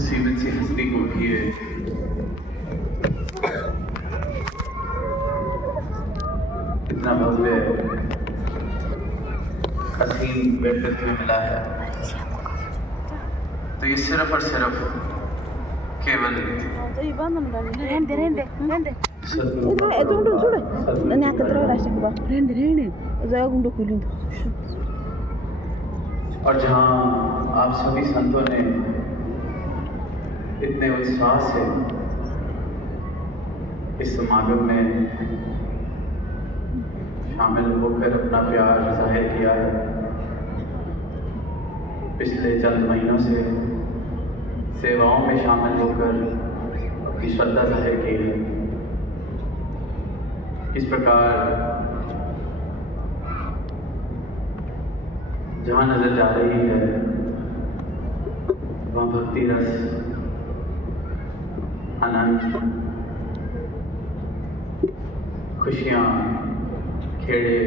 मुसीबत सी हस्ती को भी है इतना भव्य हसीन व्यक्तित्व मिला है, तो ये सिर्फ और सिर्फ केवल और जहाँ आप सभी संतों ने इतने उत्साह से इस समागम में शामिल होकर अपना प्यार जाहिर किया है, पिछले चंद महीनों से सेवाओं में शामिल होकर अपनी श्रद्धा जाहिर की है, इस प्रकार जहाँ नजर जा रही है वहाँ भक्ति रस, आनंद, खुशियाँ, खेड़े,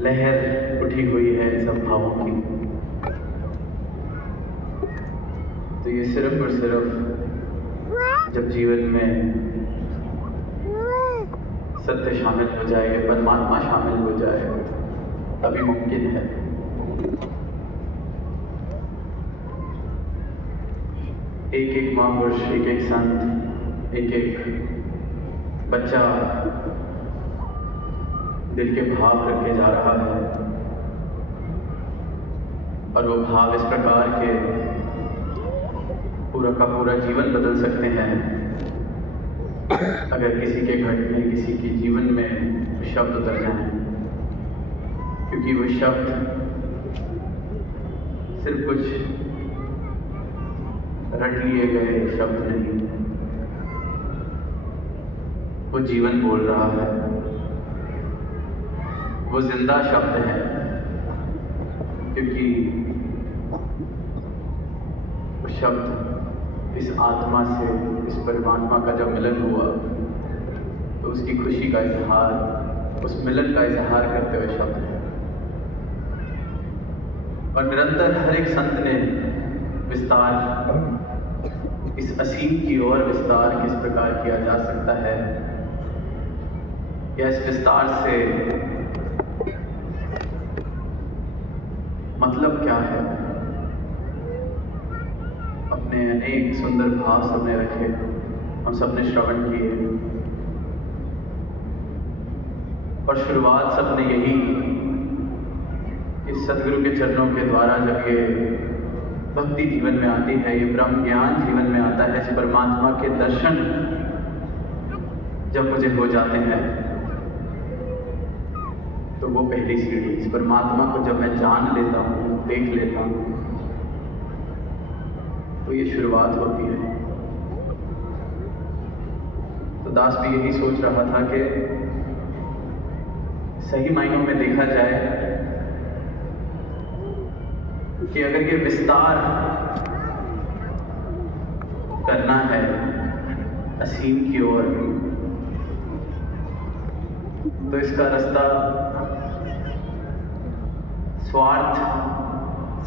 लहर उठी हुई है इन सब भावों की। तो ये सिर्फ और सिर्फ जब जीवन में सत्य शामिल हो जाए, परमात्मा शामिल हो जाए, तभी मुमकिन है। एक एक महापुरुष, एक एक संत, एक एक बच्चा दिल के भाव रख के जा रहा है, और वो भाव इस प्रकार के पूरा का पूरा जीवन बदल सकते हैं अगर किसी के घट में, किसी के जीवन में शब्द उतर जाएं, क्योंकि वो शब्द सिर्फ कुछ रट लिए गए शब्द नहीं, वो जीवन बोल रहा है, वो जिंदा शब्द है, क्योंकि वो शब्द इस आत्मा से, इस परमात्मा का जब मिलन हुआ तो उसकी खुशी का इजहार, उस मिलन का इजहार करते हुए शब्द है। और निरंतर हर एक संत ने विस्तार, इस असीम की ओर विस्तार किस प्रकार किया जा सकता है, या इस विस्तार से मतलब क्या है, अपने अनेक सुंदर भाव सबने रखे, हम सबने श्रवण किए, और शुरुआत सबने यही इस सदगुरु के चरणों के द्वारा जब ये भक्ति जीवन में आती है, ये ब्रह्म ज्ञान जीवन में आता है, इस परमात्मा के दर्शन जब मुझे हो जाते हैं, तो वो पहली सीढ़ी, इस परमात्मा को जब मैं जान लेता हूँ, देख लेता हूँ, तो ये शुरुआत होती है। तो दास भी यही सोच रहा था कि सही मायनों में देखा जाए कि अगर ये विस्तार करना है असीम की ओर, तो इसका रास्ता स्वार्थ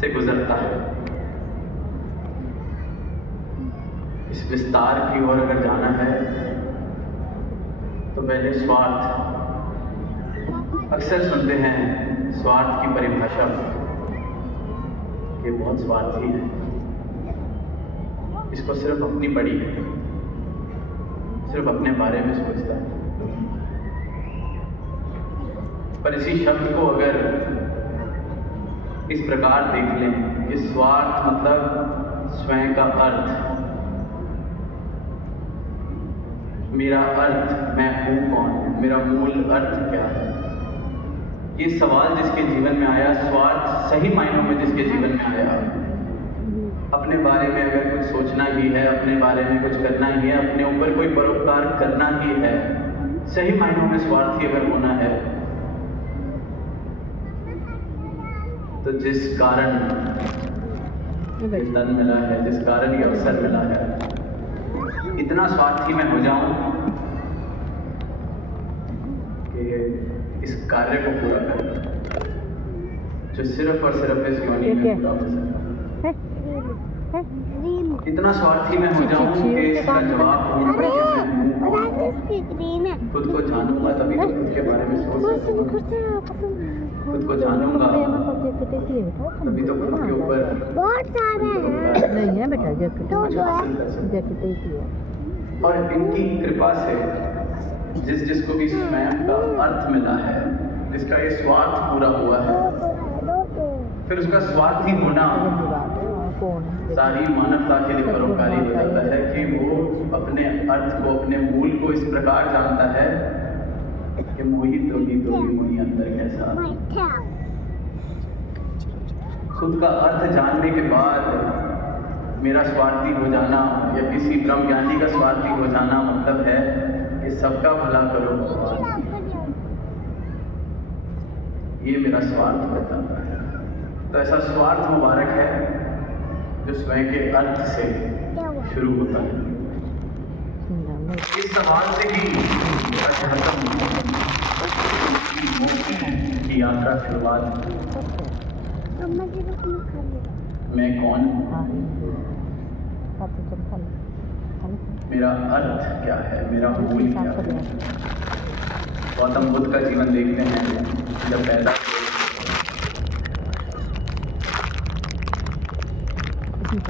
से गुजरता है। इस विस्तार की ओर अगर जाना है तो पहले स्वार्थ, अक्सर सुनते हैं स्वार्थ की परिभाषा, ये बहुत स्वार्थी है, इसको सिर्फ अपनी पड़ी है, सिर्फ अपने बारे में सोचता है। पर इसी शब्द को अगर इस प्रकार देख लें कि स्वार्थ मतलब स्वयं का अर्थ, मेरा अर्थ, मैं हूँ कौन, मेरा मूल अर्थ क्या है, ये सवाल जिसके जीवन में आया, स्वार्थ सही मायनों में जिसके जीवन में आया, अपने बारे में अगर कुछ सोचना ही है, अपने बारे में कुछ करना ही है, अपने ऊपर कोई परोपकार करना ही है, सही मायनों में स्वार्थी अगर होना है, तो जिस कारण ये धन मिला है, जिस कारण ये अवसर मिला है, इतना स्वार्थी मैं हो जाऊं कि इस कार्य को पूरा करें जो सिर्फ और सिर्फ इस योनि में पूरा हो सकता है। है। इतना स्वार्थी मैं हो जाऊं कि इसका जवाब ढूंढ के मैं खुद को जानूंगा, तभी तो खुद के बारे में सोच सकूंगा। खुद को जानूंगा तभी तो खुद के ऊपर नहीं है बेटा, जैकेट जैकेट ही है। और इनकी कृपा से जिसको भी स्वयं का अर्थ मिला है, जिसका ये स्वार्थ पूरा हुआ है, फिर उसका स्वार्थी होना सारी मानवता के लिए परोपकारी हो जाता है कि वो अपने अर्थ को, अपने मूल को इस प्रकार जानता है कि मोही मोही अंदर कैसा। खुद का अर्थ जानने के बाद मेरा स्वार्थी हो जाना या किसी ब्रह्म ज्ञानी का स्वार्थी हो जाना मतलब है कि सबका भला करो, ये मेरा स्वार्थ बताता है। तो ऐसा स्वार्थ मुबारक है जो स्वयं के अर्थ से शुरू होता है। इस सवाल से ही की यात्रा शुरुआत। मैं कौन हूँ, मेरा अर्थ क्या है, मेरा मूल क्या है। गौतम बुद्ध का जीवन देखते हैं। जब पैदा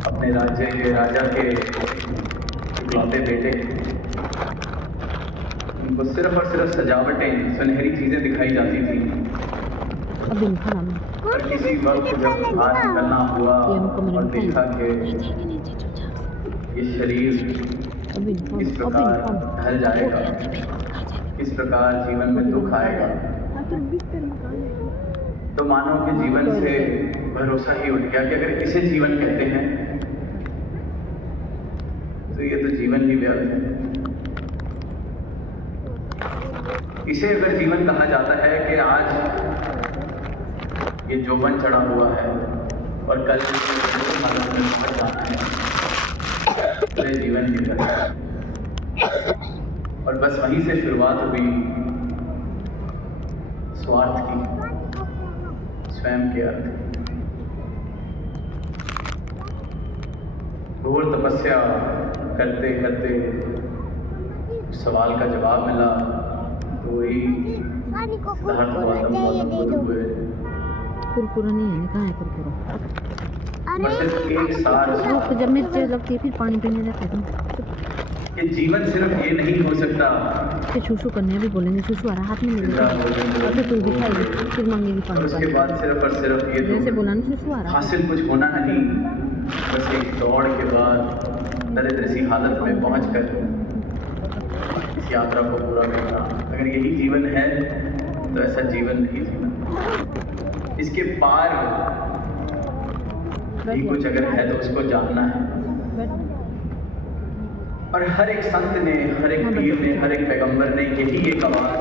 अपने राज्य के राजा के इकलौते बेटे, उनको सिर्फ और सिर्फ सजावटें, सुनहरी चीजें दिखाई जाती थी। और किसी वक्त जब बाहर निकलना हुआ और देखा कि ये शरीर किस प्रकार ढल जाएगा, किस प्रकार जीवन में दुख आएगा, तो मानव के जीवन से भरोसा ही उठ गया कि अगर इसे जीवन कहते हैं तो ये तो जीवन ही व्यर्थ है। इसे अगर जीवन कहा जाता है कि आज ये जोबन चढ़ा हुआ है और कल जाना है, तो ये जीवन ही व्यर्थ है। और बस वहीं से शुरुआत हुई स्वार्थ की, स्वयं के अर्थ। घोर तपस्या करते करते सवाल का जवाब मिला, तो वही सिद्धार्थ गौतम बुद्ध हुए। कुरकुरा नहीं है, कहाँ है कुरकुरा? बस एक सार जब मिर्च लगती है फिर पानी पीने लगते तुम। कि जीवन सिर्फ ये नहीं हो सकता कि शूशू करने भी बोलेंगे, शूशू आ रहा हाथ में ले लेगा, तो तू भी खाएगी, फिर मांगेगी पानी। उसके बाद सिर्फ और सिर्फ ये जैसे बोला ना शूशू आ रहा, हासिल कुछ होना नहीं, बस एक दौड़ के बाद दरिद्र सी हालत में पहुंचकर इस यात्रा को पूरा करना। अगर यही जीवन है तो ऐसा जीवन नहीं जीवन, इसके पार भी कुछ अगर है तो उसको जानना है। और हर एक संत ने, हर एक पीर ने, हर एक पैगंबर ने यही एक आवाज